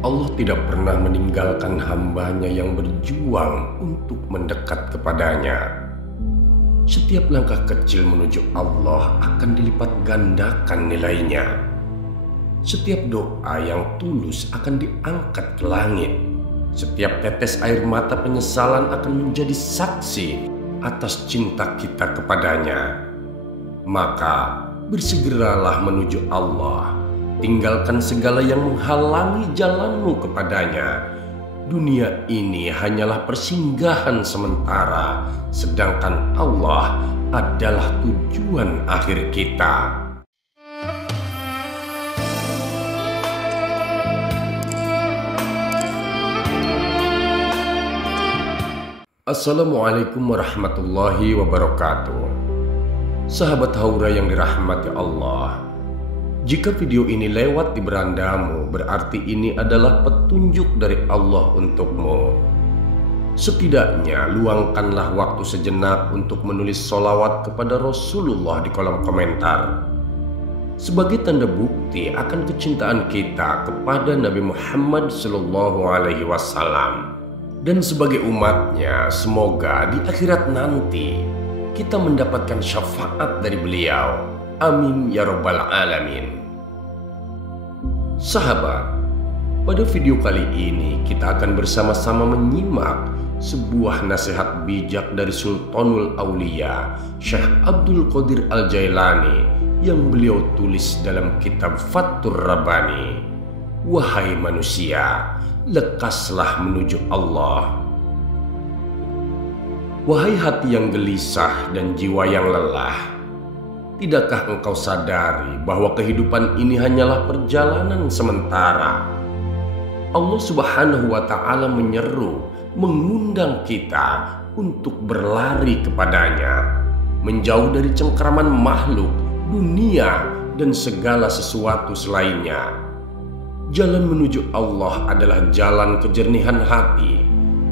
Allah tidak pernah meninggalkan hamba-Nya yang berjuang untuk mendekat kepadanya. Setiap langkah kecil menuju Allah akan dilipat gandakan nilainya. Setiap doa yang tulus akan diangkat ke langit. Setiap tetes air mata penyesalan akan menjadi saksi atas cinta kita kepadanya. Maka bersegeralah menuju Allah. Tinggalkan segala yang menghalangi jalanmu kepadanya. Dunia ini hanyalah persinggahan sementara, sedangkan Allah adalah tujuan akhir kita. Assalamualaikum warahmatullahi wabarakatuh. Sahabat Haura yang dirahmati Allah, jika video ini lewat di berandamu, berarti ini adalah petunjuk dari Allah untukmu. Setidaknya luangkanlah waktu sejenak untuk menulis sholawat kepada Rasulullah di kolom komentar, sebagai tanda bukti akan kecintaan kita kepada Nabi Muhammad SAW. Dan sebagai umatnya, semoga di akhirat nanti kita mendapatkan syafaat dari beliau. Amin ya rabbal alamin. Sahabat, pada video kali ini kita akan bersama-sama menyimak sebuah nasihat bijak dari Sultanul Aulia, Syekh Abdul Qadir Al-Jailani, yang beliau tulis dalam kitab Fathur Rabbani. Wahai manusia, lekaslah menuju Allah. Wahai hati yang gelisah dan jiwa yang lelah, tidakkah engkau sadari bahwa kehidupan ini hanyalah perjalanan sementara? Allah Subhanahu wa Ta'ala menyeru, mengundang kita untuk berlari kepadanya, menjauh dari cengkraman makhluk, dunia, dan segala sesuatu selainnya. Jalan menuju Allah adalah jalan kejernihan hati,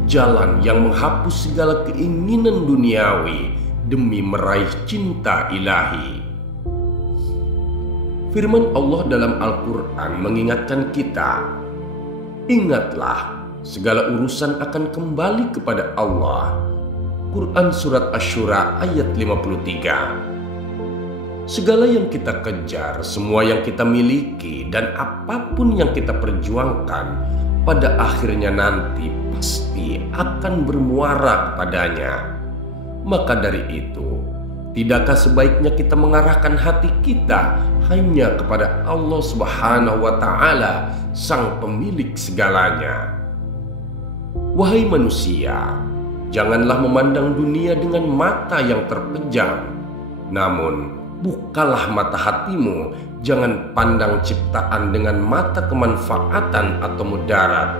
jalan yang menghapus segala keinginan duniawi demi meraih cinta ilahi. Firman Allah dalam Al-Quran mengingatkan kita, ingatlah, segala urusan akan kembali kepada Allah. Quran Surat Asy-Syura ayat 53. Segala yang kita kejar, semua yang kita miliki, dan apapun yang kita perjuangkan, pada akhirnya nanti pasti akan bermuara kepadanya. Maka dari itu, tidakkah sebaiknya kita mengarahkan hati kita hanya kepada Allah Subhanahu wa Ta'ala, Sang Pemilik segalanya? Wahai manusia, janganlah memandang dunia dengan mata yang terpejam, namun bukalah mata hatimu, jangan pandang ciptaan dengan mata kemanfaatan atau mudarat,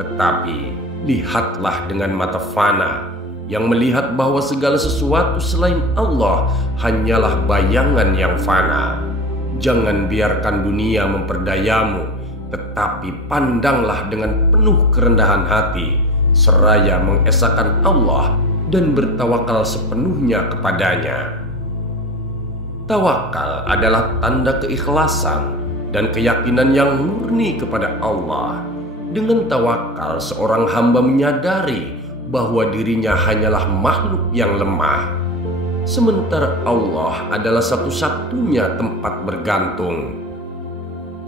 tetapi lihatlah dengan mata fana, yang melihat bahwa segala sesuatu selain Allah hanyalah bayangan yang fana. Jangan biarkan dunia memperdayamu, tetapi pandanglah dengan penuh kerendahan hati, seraya mengesahkan Allah dan bertawakal sepenuhnya kepadanya. Tawakal adalah tanda keikhlasan dan keyakinan yang murni kepada Allah. Dengan tawakal, seorang hamba menyadari bahwa dirinya hanyalah makhluk yang lemah, sementara Allah adalah satu-satunya tempat bergantung.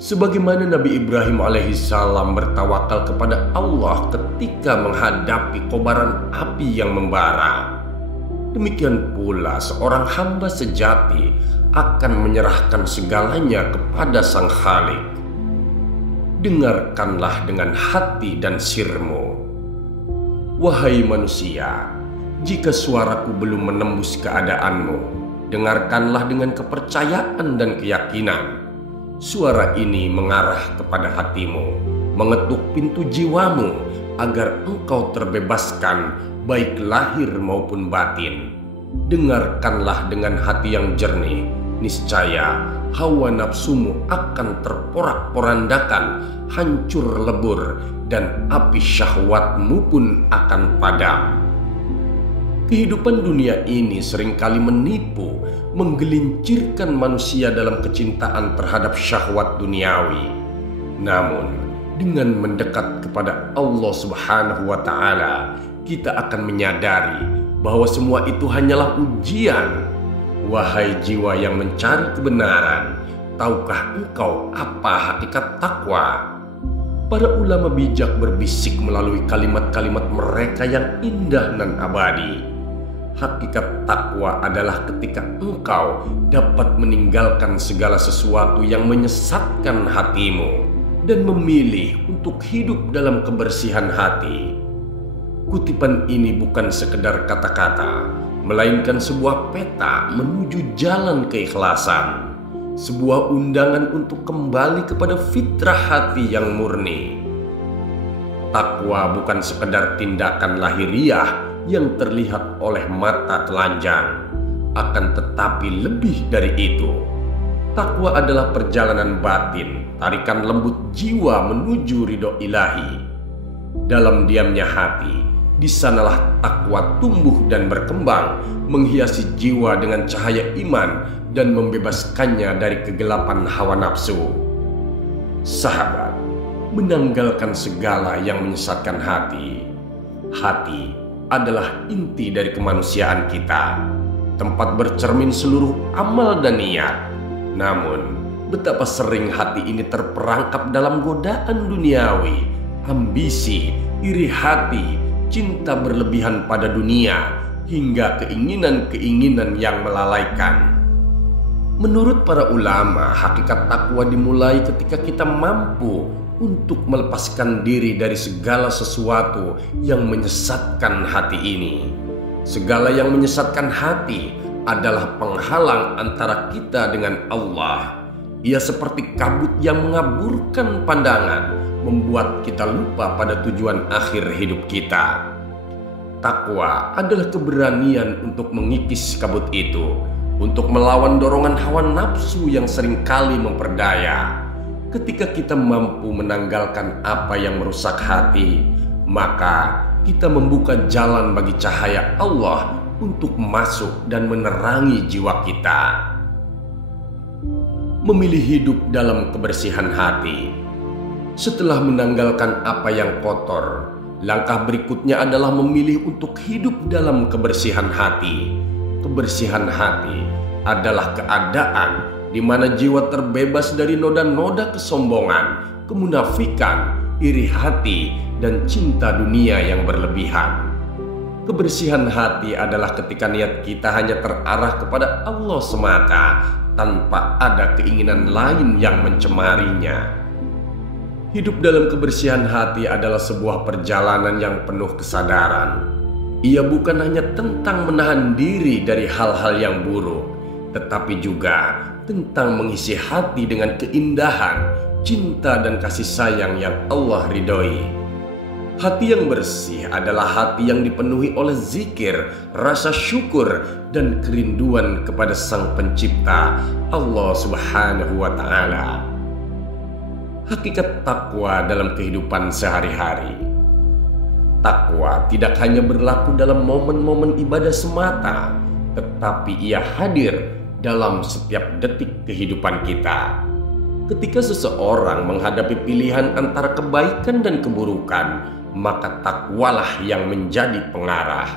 Sebagaimana Nabi Ibrahim alaihissalam bertawakal kepada Allah ketika menghadapi kobaran api yang membara, demikian pula seorang hamba sejati akan menyerahkan segalanya kepada Sang Khalik. Dengarkanlah dengan hati dan sirmu. Wahai manusia, jika suaraku belum menembus keadaanmu, dengarkanlah dengan kepercayaan dan keyakinan. Suara ini mengarah kepada hatimu, mengetuk pintu jiwamu agar engkau terbebaskan, baik lahir maupun batin. Dengarkanlah dengan hati yang jernih, niscaya hawa nafsumu akan terporak-porandakan, hancur lebur, dan api syahwatmu pun akan padam. Kehidupan dunia ini seringkali menipu, menggelincirkan manusia dalam kecintaan terhadap syahwat duniawi. Namun, Dengan mendekat kepada Allah Subhanahu wa Ta'ala, kita akan menyadari bahwa semua itu hanyalah ujian. Wahai jiwa yang mencari kebenaran, tahukah engkau apa hakikat takwa? Para ulama bijak berbisik melalui kalimat-kalimat mereka yang indah dan abadi. Hakikat takwa adalah ketika engkau dapat meninggalkan segala sesuatu yang menyesatkan hatimu dan memilih untuk hidup dalam kebersihan hati. Kutipan ini bukan sekedar kata-kata, melainkan sebuah peta menuju jalan keikhlasan, sebuah undangan untuk kembali kepada fitrah hati yang murni. Takwa bukan sekedar tindakan lahiriah yang terlihat oleh mata telanjang, akan tetapi lebih dari itu. Takwa adalah perjalanan batin, tarikan lembut jiwa menuju ridho ilahi. Dalam diamnya hati, di sanalah takwa tumbuh dan berkembang, menghiasi jiwa dengan cahaya iman dan membebaskannya dari kegelapan hawa nafsu. Sahabat, menanggalkan segala yang menyesatkan hati. Hati adalah inti dari kemanusiaan kita, tempat bercermin seluruh amal dan niat. Namun, betapa sering hati ini terperangkap dalam godaan duniawi, ambisi, iri hati, cinta berlebihan pada dunia, hingga keinginan-keinginan yang melalaikan. Menurut para ulama, hakikat takwa dimulai ketika kita mampu untuk melepaskan diri dari segala sesuatu yang menyesatkan hati ini. Segala yang menyesatkan hati adalah penghalang antara kita dengan Allah. Ia seperti kabut yang mengaburkan pandangan, membuat kita lupa pada tujuan akhir hidup kita. Takwa adalah keberanian untuk mengikis kabut itu, untuk melawan dorongan hawa nafsu yang seringkali memperdaya. Ketika kita mampu menanggalkan apa yang merusak hati, maka kita membuka jalan bagi cahaya Allah untuk masuk dan menerangi jiwa kita. Memilih hidup dalam kebersihan hati. Setelah menanggalkan apa yang kotor, langkah berikutnya adalah memilih untuk hidup dalam kebersihan hati. Kebersihan hati adalah keadaan di mana jiwa terbebas dari noda-noda kesombongan, kemunafikan, iri hati, dan cinta dunia yang berlebihan. Kebersihan hati adalah ketika niat kita hanya terarah kepada Allah semata, tanpa ada keinginan lain yang mencemarinya. Hidup dalam kebersihan hati adalah sebuah perjalanan yang penuh kesadaran. Ia bukan hanya tentang menahan diri dari hal-hal yang buruk, tetapi juga tentang mengisi hati dengan keindahan, cinta, dan kasih sayang yang Allah ridhoi. Hati yang bersih adalah hati yang dipenuhi oleh zikir, rasa syukur, dan kerinduan kepada Sang Pencipta, Allah Subhanahu wa Ta'ala. Hakikat takwa dalam kehidupan sehari-hari. Takwa tidak hanya berlaku dalam momen-momen ibadah semata, tetapi ia hadir dalam setiap detik kehidupan kita. Ketika seseorang menghadapi pilihan antara kebaikan dan keburukan, maka takwalah yang menjadi pengarah.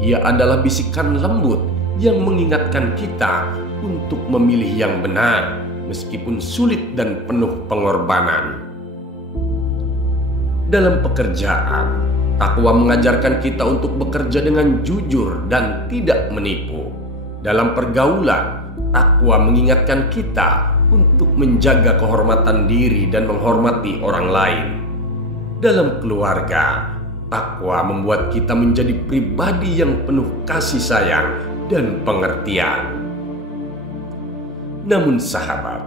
Ia adalah bisikan lembut yang mengingatkan kita untuk memilih yang benar, meskipun sulit dan penuh pengorbanan. Dalam pekerjaan, takwa mengajarkan kita untuk bekerja dengan jujur dan tidak menipu. Dalam pergaulan, takwa mengingatkan kita untuk menjaga kehormatan diri dan menghormati orang lain. Dalam keluarga, takwa membuat kita menjadi pribadi yang penuh kasih sayang dan pengertian. Namun sahabat,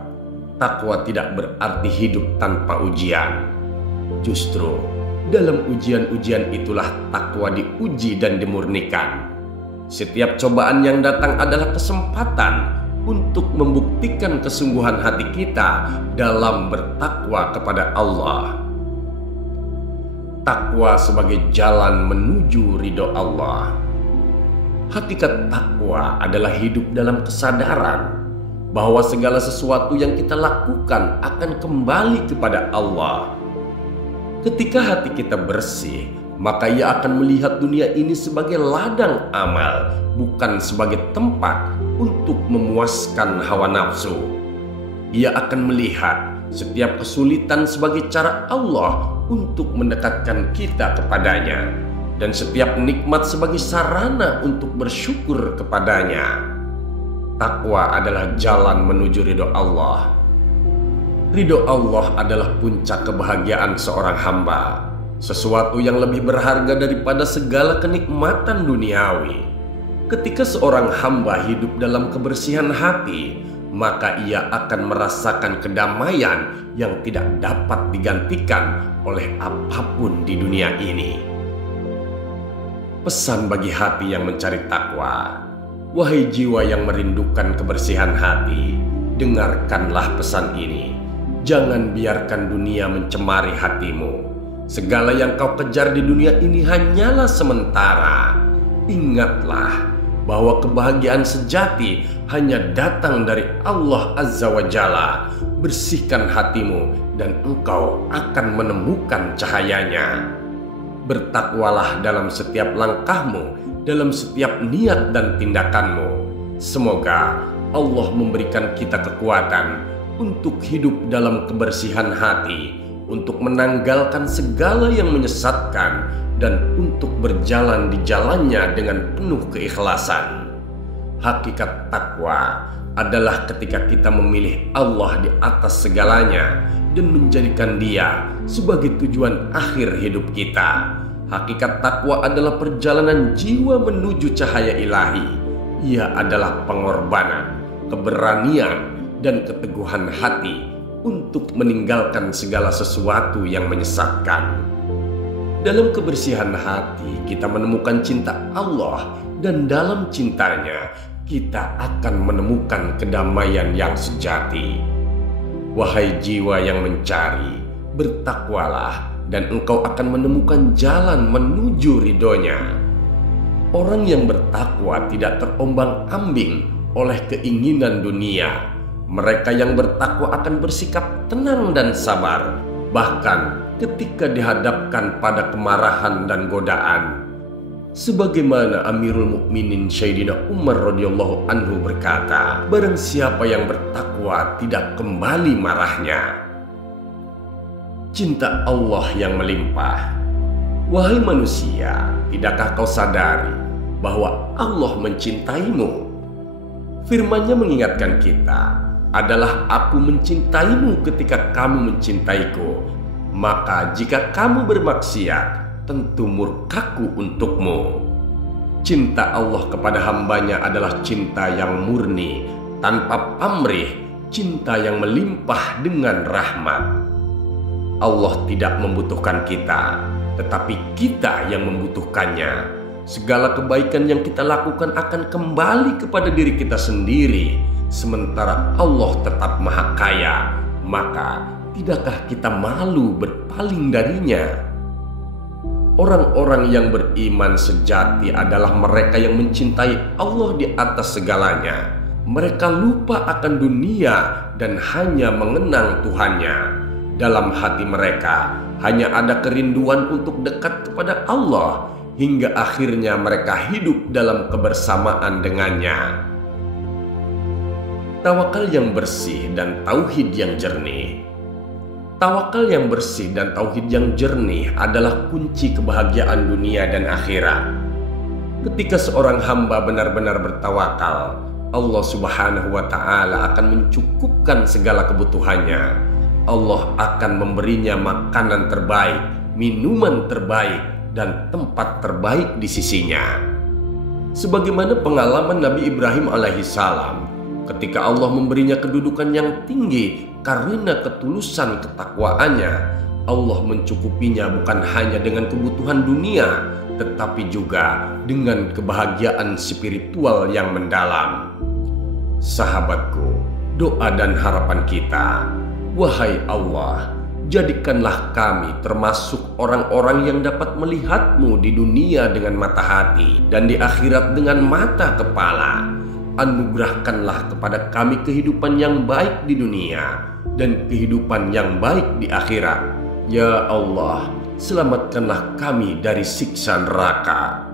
takwa tidak berarti hidup tanpa ujian. Justru dalam ujian-ujian itulah takwa diuji dan dimurnikan. Setiap cobaan yang datang adalah kesempatan untuk membuktikan kesungguhan hati kita dalam bertakwa kepada Allah. Takwa sebagai jalan menuju ridho Allah. Hakikat takwa adalah hidup dalam kesadaran bahwa segala sesuatu yang kita lakukan akan kembali kepada Allah. Ketika hati kita bersih, maka ia akan melihat dunia ini sebagai ladang amal, bukan sebagai tempat untuk memuaskan hawa nafsu. Ia akan melihat setiap kesulitan sebagai cara Allah untuk mendekatkan kita kepadanya, dan setiap nikmat sebagai sarana untuk bersyukur kepadanya. Takwa adalah jalan menuju ridho Allah. Ridho Allah adalah puncak kebahagiaan seorang hamba, sesuatu yang lebih berharga daripada segala kenikmatan duniawi. Ketika seorang hamba hidup dalam kebersihan hati, maka ia akan merasakan kedamaian yang tidak dapat digantikan oleh apapun di dunia ini. Pesan bagi hati yang mencari takwa. Wahai jiwa yang merindukan kebersihan hati, dengarkanlah pesan ini. Jangan biarkan dunia mencemari hatimu. Segala yang kau kejar di dunia ini hanyalah sementara. Ingatlah bahwa kebahagiaan sejati hanya datang dari Allah Azza wa Jalla. Bersihkan hatimu dan engkau akan menemukan cahayanya. Bertakwalah dalam setiap langkahmu, dalam setiap niat dan tindakanmu. Semoga Allah memberikan kita kekuatan untuk hidup dalam kebersihan hati, untuk menanggalkan segala yang menyesatkan, dan untuk berjalan di jalannya dengan penuh keikhlasan. Hakikat takwa adalah ketika kita memilih Allah di atas segalanya dan menjadikan Dia sebagai tujuan akhir hidup kita. Hakikat takwa adalah perjalanan jiwa menuju cahaya ilahi. Ia adalah pengorbanan, keberanian, dan keteguhan hati untuk meninggalkan segala sesuatu yang menyesatkan. Dalam kebersihan hati kita menemukan cinta Allah, dan dalam cintanya kita akan menemukan kedamaian yang sejati. Wahai jiwa yang mencari, bertakwalah dan engkau akan menemukan jalan menuju ridhonya. Orang yang bertakwa tidak terombang-ambing oleh keinginan dunia. Mereka yang bertakwa akan bersikap tenang dan sabar, bahkan ketika dihadapkan pada kemarahan dan godaan. Sebagaimana Amirul Mukminin Sayyidina Umar radhiyallahu anhu berkata, barang siapa yang bertakwa tidak kembali marahnya. Cinta Allah yang melimpah. Wahai manusia, tidakkah kau sadari bahwa Allah mencintaimu? Firman-Nya mengingatkan kita adalah aku mencintaimu ketika kamu mencintaiku. Maka jika kamu bermaksiat, tentu murkaku untukmu. Cinta Allah kepada hambanya adalah cinta yang murni, tanpa pamrih, cinta yang melimpah dengan rahmat. Allah tidak membutuhkan kita, tetapi kita yang membutuhkannya. Segala kebaikan yang kita lakukan akan kembali kepada diri kita sendiri. Sementara Allah tetap Maha Kaya, maka tidakkah kita malu berpaling darinya? Orang-orang yang beriman sejati adalah mereka yang mencintai Allah di atas segalanya. Mereka lupa akan dunia dan hanya mengenang Tuhannya. Dalam hati mereka hanya ada kerinduan untuk dekat kepada Allah, hingga akhirnya mereka hidup dalam kebersamaan dengannya. Tawakal yang bersih dan tauhid yang jernih. Tawakal yang bersih dan tauhid yang jernih adalah kunci kebahagiaan dunia dan akhirat. Ketika seorang hamba benar-benar bertawakal, Allah Subhanahu wa Ta'ala akan mencukupkan segala kebutuhannya. Allah akan memberinya makanan terbaik, minuman terbaik, dan tempat terbaik di sisinya. Sebagaimana pengalaman Nabi Ibrahim alaihissalam, ketika Allah memberinya kedudukan yang tinggi karena ketulusan ketakwaannya, Allah mencukupinya bukan hanya dengan kebutuhan dunia, tetapi juga dengan kebahagiaan spiritual yang mendalam. Sahabatku, doa dan harapan kita, wahai Allah, jadikanlah kami termasuk orang-orang yang dapat melihatmu di dunia dengan mata hati dan di akhirat dengan mata kepala. Anugerahkanlah kepada kami kehidupan yang baik di dunia dan kehidupan yang baik di akhirat. Ya Allah, selamatkanlah kami dari siksa neraka.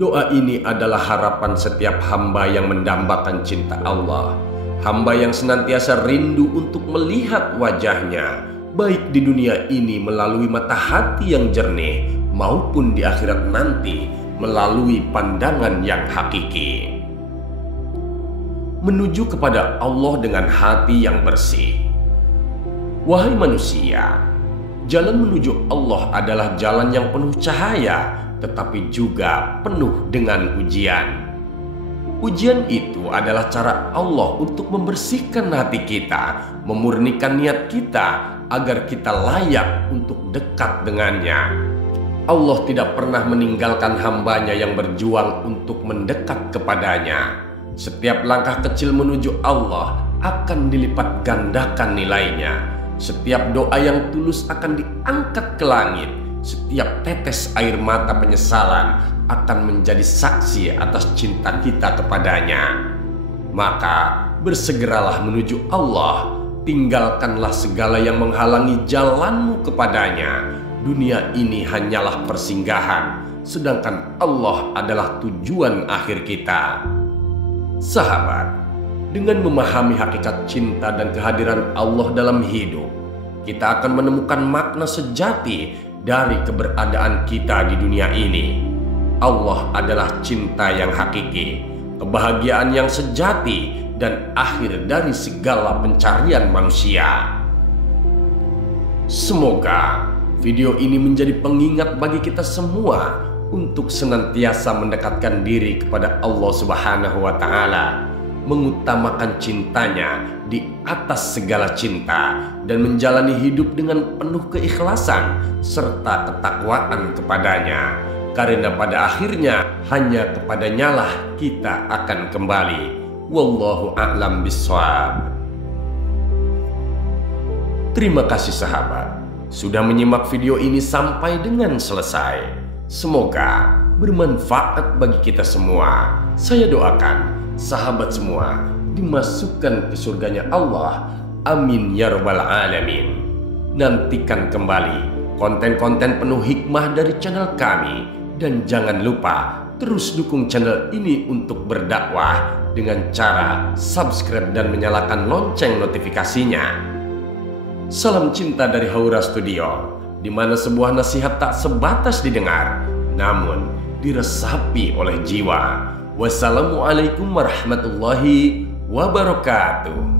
Doa ini adalah harapan setiap hamba yang mendambakan cinta Allah. Hamba yang senantiasa rindu untuk melihat wajahnya, baik di dunia ini melalui mata hati yang jernih, maupun di akhirat nanti melalui pandangan yang hakiki. Menuju kepada Allah dengan hati yang bersih. Wahai manusia, jalan menuju Allah adalah jalan yang penuh cahaya, tetapi juga penuh dengan ujian. Ujian itu adalah cara Allah untuk membersihkan hati kita, memurnikan niat kita agar kita layak untuk dekat dengannya. Allah tidak pernah meninggalkan hambanya yang berjuang untuk mendekat kepadanya. Setiap langkah kecil menuju Allah akan dilipat gandakan nilainya. Setiap doa yang tulus akan diangkat ke langit. Setiap tetes air mata penyesalan akan menjadi saksi atas cinta kita kepadanya. Maka bersegeralah menuju Allah. Tinggalkanlah segala yang menghalangi jalanmu kepadanya. Dunia ini hanyalah persinggahan, sedangkan Allah adalah tujuan akhir kita. Sahabat, dengan memahami hakikat cinta dan kehadiran Allah dalam hidup, kita akan menemukan makna sejati dari keberadaan kita di dunia ini. Allah adalah cinta yang hakiki, kebahagiaan yang sejati, dan akhir dari segala pencarian manusia. Semoga video ini menjadi pengingat bagi kita semua untuk senantiasa mendekatkan diri kepada Allah Subhanahu wa Ta'ala, mengutamakan cintanya di atas segala cinta, dan menjalani hidup dengan penuh keikhlasan serta ketakwaan kepadanya, karena pada akhirnya hanya kepadanyalah kita akan kembali. Wallahu a'lam bishawab. Terima kasih sahabat sudah menyimak video ini sampai dengan selesai. Semoga bermanfaat bagi kita semua. Saya doakan sahabat semua dimasukkan ke surganya Allah. Amin ya rabbal alamin. Nantikan kembali konten-konten penuh hikmah dari channel kami. Dan jangan lupa terus dukung channel ini untuk berdakwah dengan cara subscribe dan menyalakan lonceng notifikasinya. Salam cinta dari Haura Studio, di mana sebuah nasihat tak sebatas didengar, namun diresapi oleh jiwa. Wassalamualaikum warahmatullahi wabarakatuh.